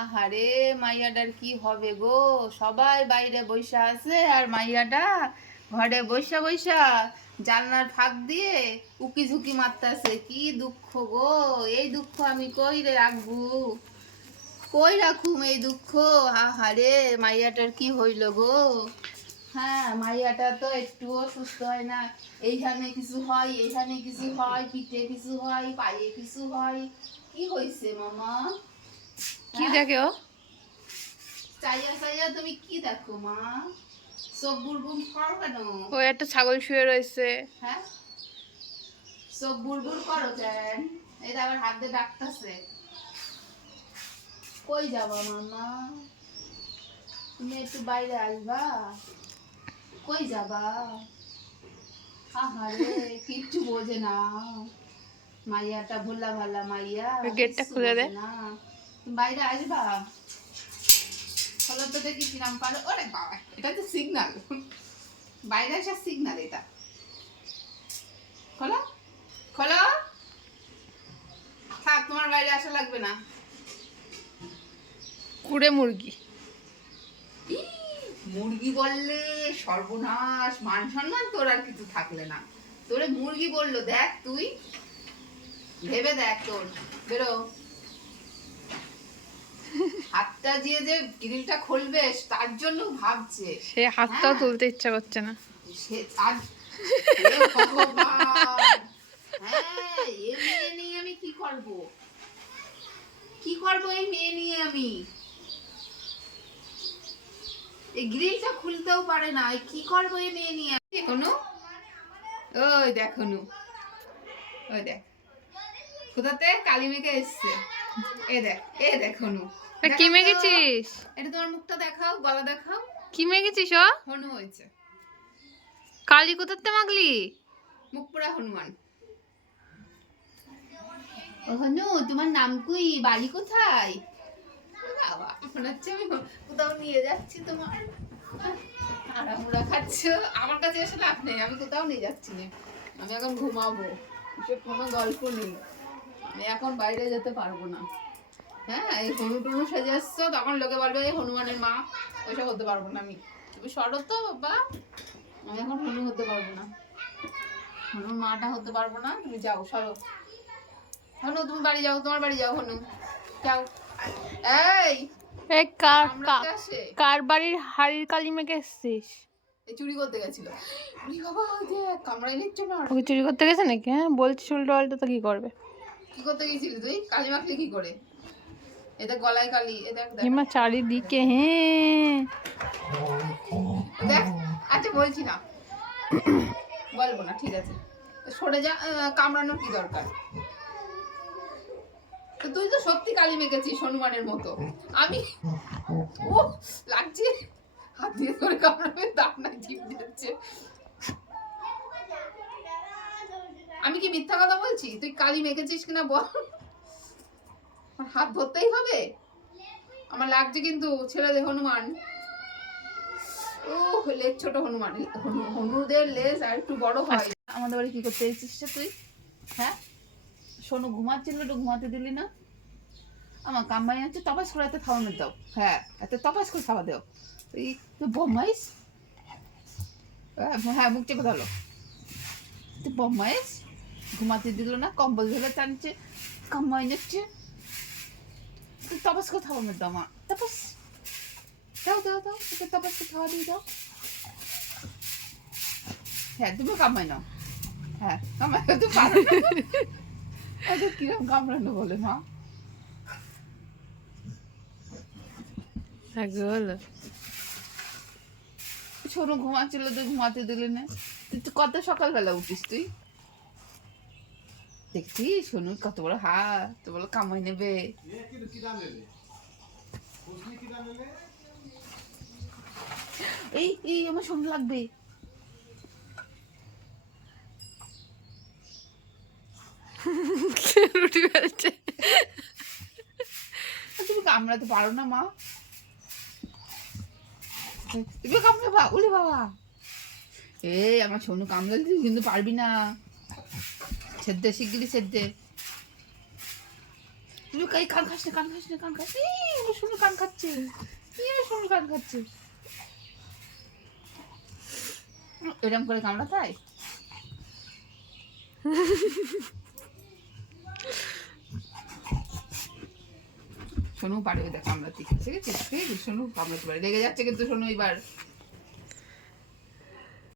আহারে, মাইয়াটার কি হবে গো? সবাই বাইরে বৈশা আছে আর মাইয়াটা ঘরে বৈশা বৈশা জানলার ফাঁক দিয়ে উকি ঝুঁকি মারতাছে। কি দুঃখ গো? এই দুঃখ আমি কই রে রাখব? কই রাখুম এই দুঃখ? আহারে, মাইয়াটার কি হইল গো? হ্যাঁ মাইয়াটা তো একটুও সুস্থ হয় না। এইখানে কিছু হয়, এইখানে কিছু হয়, পিঠে কিছু হয়, পায়ে কিছু হয়। কি হয়েছে মামা? কি? দেখে ও? চাইয়া চাইয়া তুমি কি দেখো মা? চোখ বুড়বুড় করো কেন? ও একটা ছাগল শুয়ে রয়েছে। হ্যাঁ? চোখ বুড়বুড় করো কেন? এটা আবার হাত দিয়ে ডাকতেছে। কই যাবা মামা? তুমি একটু বাইরে আসবা কই যাবা? আহারে কিচ্ছু বোঝে না। মাইয়াটা ভোলা ভালা মাইয়া গেটটা খুলে দে। না। বাইরে আসবা? হলো তো দেখি কিরাম পারো। ওরে বাবা এটা তো সিগনাল বাইরে আসার সিগনাল এটা। খোলো খোলো। থাক তোমার বাইরে আসা লাগবে না। কুড়ে মুরগি। ই, মুরগি বললে সর্বনাশ মান সম্মান তোর আর কিছু থাকলে না। তোরে মুরগি বলল দেখ তুই। ভেবে দেখ তোর। বেরো। হাতটা দিয়ে যে গ্রিলটা খুলবে তার জন্য ভাবছে। সে হাতটাও হ্যাঁ। তুলতে ইচ্ছা করছে না। সে তার হ্যাঁ এ মেয়ে নিয়ে আমি কি করব? কি করব এই মেয়ে নিয়ে আমি? এই গ্রিলটা খুলতেও পারে না কি করব এই মেয়ে নিয়ে? এখনও ওই দেখো নু। ওই দেখ। কোথাতে? কালী মেঘে এসছে। এ দেখ এ দেখো নু এ, কি দেখাও। তো। মেগেছিস? এটা তোমার মুখটা দেখাও গলা দেখাও। কি মেগেছিস ও? হনু হয়েছে। কালি কোথাতে মাগলি মুখ পুরা হনুমান। ও হনু তোমার নাম কুই? বাড়ি কোথায়? বাবা, মনে হচ্ছে আমি কোথাও নিয়ে যাচ্ছি তোমার। খাচ্ছ। আমার কাছে এসে লাভ নেই আমি কোথাও নিয়ে যাচ্ছি না। আমি এখন ঘুমাবো। কোনো গল্প নেই। আমি এখন বাইরে যেতে পারব না। হ্যাঁ এই হনু টনু সেজে এসছো তখন লোকে বলবে এই হনুমানের মা ওইসব হতে পারব না। আমি তুমি শরৎ তো বাবা আমি এখন হনু হতে পারব না। হনুর মাটা হতে পারব না। তুমি যাও সরো হনু তুমি বাড়ি যাও তোমার বাড়ি যাও হনু। যাও। এই কার কার বাড়ির হাড়ির কালি মেঘে এসছিস? চুরি করতে গেছিল। বাবা ওই ওকে চুরি করতে গেছে নাকি? হ্যাঁ বলছি উল্টো পাল্টা তো কি করবে? কি করতে গেছিলি তুই? কালি মাখলি কি করে? এটা গলায় কালি এ দেখ। দেখ চারিদিকে হ্যাঁ। দেখ আচ্ছা বলছি না। বলব না ঠিক আছে। সরে যা কামড়ানোর কি দরকার? তো তুই তো সত্যি কালি মেখেছিস হনুমানের মতো। আমি ও লাগছে। হাত দিয়ে ধরে কামড়াবে দাঁত নাই জিভ যাচ্ছে। আমি কি মিথ্যা কথা বলছি? তুই কালি মেখেছিস কিনা বল। হাত ধরতেই হবে। আমার লাগছে কিন্তু ছেড়ে দে হনুমান। ও লেজ ছোট হনুমান। হনুদের লেজ আর একটু বড় হয়। আমাদের বাড়ি কি করতে এসেছিস তুই? হ্যাঁ? শোনো ঘুমাচ্ছিল একটু ঘুমাতে দিলি না? আমার কাম্বাই হচ্ছে তপাস করে এত খাওয়ানো দাও। হ্যাঁ এত তপাস করে খাওয়া দাও। তুই তুই বম্মাইস হ্যাঁ, হ্যাঁ মুখ চেপে ধরো। তুই বম্মাইস ঘুমাতে দিল না কম্বল ধরে টানছে কাম্বাই যাচ্ছে। তপস তপাস করে খাওয়ানো দাও মা তপাস দাও দাও দাও ওকে তপাসকে খাওয়া দিয়ে দাও। হ্যাঁ তুমি কামাই নাও। হ্যাঁ কামাই করতে পারো না। কিরম কামড়ানো বলে মা। পাগল ছোট ঘুমাচ্ছিল তুই ঘুমাতে দিলি না। তুই তো কত সকালবেলা উঠিস তুই? দেখছিস শোনো কত বড় হাত তো বলো কামাই নেবে। এই এই আমার শোন লাগবে। রুটি তুমি কামড়াতে পারো না মা। তুমি কামড়াবা উলি বাবা। এ আমার সোনু কামড়ালে তুই কিন্তু পারবি না। সেদ্ধে শিগগিরি সেদ্ধে। তুমি কাই কান খাস না, কান খাস না, কান খাস। আমার সোনু খাচ্ছে। কি আর সোনু কাল খাচ্ছে। এরম করে কামড়াতে হয় সোনু পারে ওদের কামড়াতে আছে? সোনু কামড়াতে পারে লেগে যাচ্ছে কিন্তু সোনু এবার।